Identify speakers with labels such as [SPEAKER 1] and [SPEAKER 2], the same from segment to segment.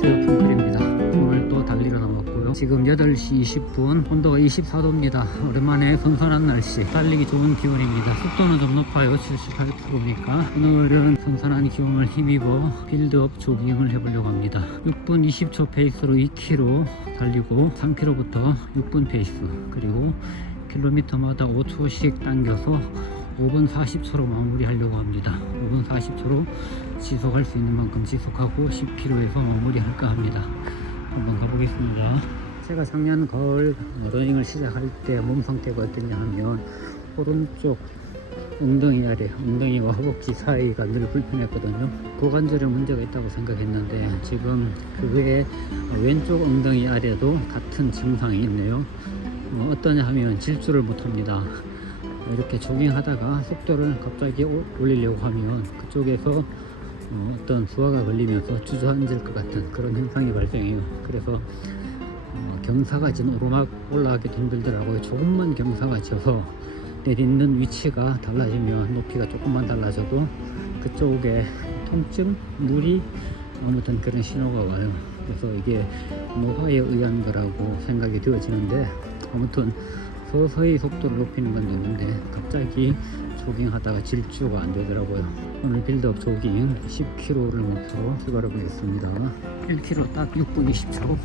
[SPEAKER 1] 안녕하세요 펑클입니다. 오늘 또 달리러 나왔고요. 지금 8시 20분 온도가 24도입니다. 오랜만에 선선한 날씨. 달리기 좋은 기온입니다. 속도는 좀 높아요. 78%니까 오늘은 선선한 기온을 힘입어 빌드업 조깅을 해보려고 합니다. 6분 20초 페이스로 2km 달리고 3km부터 6분 페이스. 그리고 킬로미터마다 5초씩 당겨서 5분 40초로 마무리하려고 합니다. 5분 40초로 지속할 수 있는 만큼 지속하고 10km에서 마무리할까 합니다. 한번 가보겠습니다. 제가 작년 가을 러닝을 시작할 때 몸 상태가 어땠냐 하면 오른쪽 엉덩이 아래, 엉덩이와 허벅지 사이가 늘 불편했거든요. 고관절에 문제가 있다고 생각했는데 지금 그 외에 왼쪽 엉덩이 아래도 같은 증상이 있네요. 어, 어떠냐 하면 질주를 못합니다. 이렇게 조깅하다가 속도를 갑자기 오- 올리려고 하면 그쪽에서 어, 떤 부하가 걸리면서 주저앉을 것 같은 그런 현상이 발생해요. 그래서 어, 경사가 진 오르막 올라가기도 힘들더라고요. 조금만 경사가 져서 내딛는 위치가 달라지면 높이가 조금만 달라져도 그쪽에 통증, 무리 아무튼 그런 신호가 와요. 그래서 이게 노화에 의한 거라고 생각이 되어지는데 아무튼 서서히 속도를 높이는 건 되는데 갑자기 조깅하다가 질주가 안 되더라고요. 오늘 빌드업 조깅 10km를 목표로 출발해 보겠습니다. 1km 딱 6분 20초,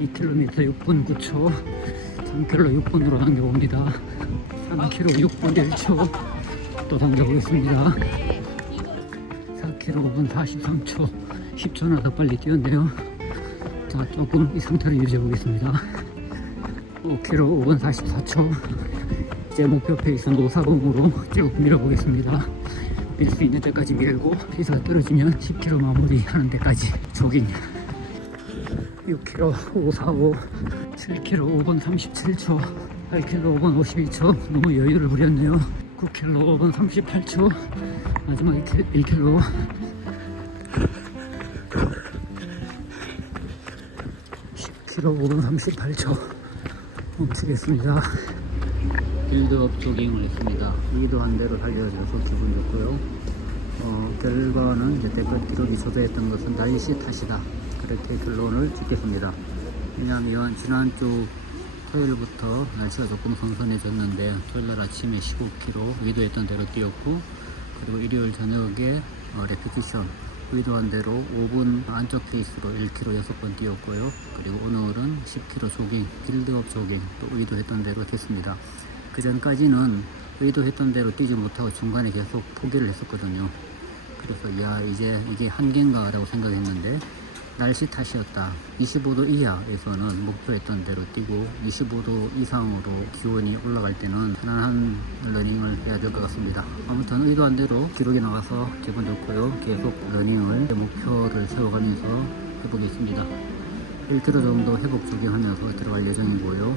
[SPEAKER 1] 2km 6분 9초, 3km 6분으로 당겨봅니다. 3km 6분 1초 또 당겨보겠습니다. 4km 5분 43초, 10초나 더 빨리 뛰었네요. 자, 조금 이 상태를 유지해 보겠습니다. 5km 5분 44초. 제 목표 페이스는 540으로 쭉 밀어보겠습니다. 밀 수 있는 데까지 밀고 페이스가 떨어지면 10km 마무리하는 데까지 조깅. 6km 545 7km 5분 37초. 8km 5분 52초. 너무 여유를 부렸네요. 9km 5분 38초. 마지막 1km 10km 5분 38초 멈추겠습니다. 빌드업 조깅을 했습니다. 의도한 대로 달려줘서 기분 좋고요. 어, 결과는 이제 댓글 기록이 저조했던 것은 날씨 탓이다. 그렇게 결론을 짓겠습니다. 왜냐하면 지난 주 토요일부터 날씨가 조금 선선해졌는데 토요일날 아침에 15km 의도했던 대로 뛰었고 그리고 일요일 저녁에 어, 레피티션 의도한 대로 5분 안쪽 페이스로 1km 6번 뛰었고요. 그리고 오늘은 10km 조깅, 빌드업 조깅 또 의도했던 대로 됐습니다. 그 전까지는 의도했던 대로 뛰지 못하고 중간에 계속 포기를 했었거든요. 그래서 야 이제 이게 한계인가 라고 생각했는데 날씨 탓이었다. 25도 이하에서는 목표했던 대로 뛰고 25도 이상으로 기온이 올라갈 때는 편안한 러닝을 해야 될 것 같습니다. 아무튼 의도한 대로 기록이 나와서 기분 좋고요. 계속 러닝을 목표를 세워가면서 해보겠습니다. 1km 정도 회복 조깅하면서 들어갈 예정이고요.